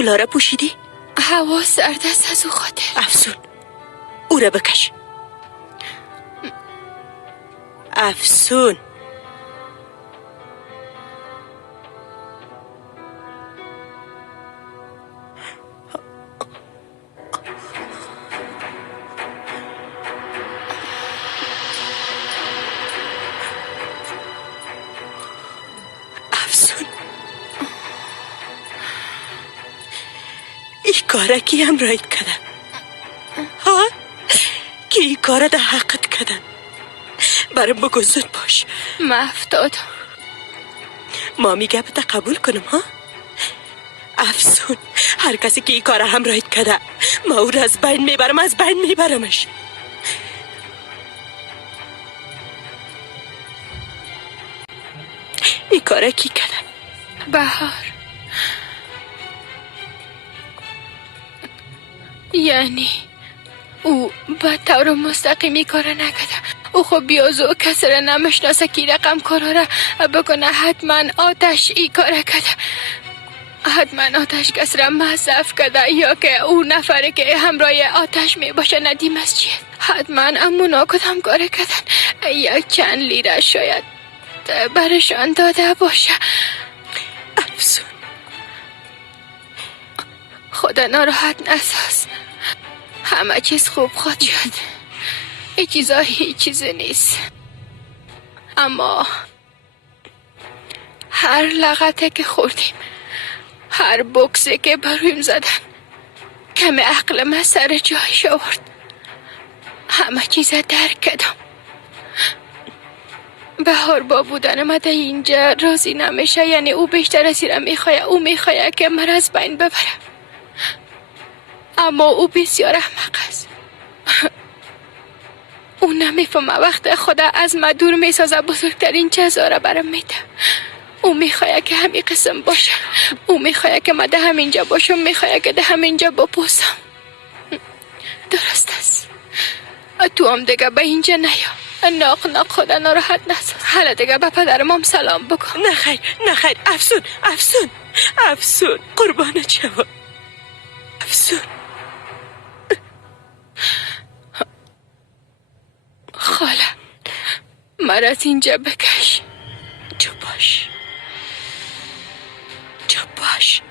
کلاه پوشیدی؟ هوا سرد است از او خاطر. افسون، او را بکش. افسون. افسون، ای کاره کی همراهیت کده؟ ها؟ کی ای کاره ده حقت کده؟ برام بگو زود باش. ما افتادم. ما میگه بتا قبول کنم ها؟ افسون، هر کسی که ای کاره همراهیت کده ما او را از بین میبرم، از بین میبرمش. ای کاره کی کده؟ بهار. یعنی او به طور مستقیمی کار نکده. او خب بیازو کسی را نمشناسه که رقم کارا را بکنه. حتما آتش ای کار کده. حتما آتش کس را محضف کده، یا که او نفره که همراه آتش می باشه ندیم از چیه. حتما امونا کدام کار کدن. یک چند لیره شاید برشان داده باشه. افسون، خدا ناراحت نساز. همه چیز خوب خود شد. این چیزا هیچ چیز نیست. اما هر لغته که خوردیم، هر بکسه که برویم زدن، کم عقل من سر جایش آورد. همه چیز درک کردم. بهار با بودن من در اینجا راضی نمیشه. یعنی او بیشتر از این میخواه. او میخواه که من از بین ببره. اما او بسیار احمق است. او نمیفهمه وقت خدا از من دور میسازه بزرگترین جزا را برام میده. او میخواه که همین قسم باشه. او میخواه که من ده همینجا باشم. میخواه که ده همینجا بپوسم. درست است. تو هم دیگه به اینجا نیا. ناق خدا ناراحت نساز. حالا دیگه به پدرم هم سلام بکن. نه خیر، نه خیر. افسون، افسون، افسون، قربانت شوم. افسون. خاله، مرا از اینجا بکش. جو باش، جو باش.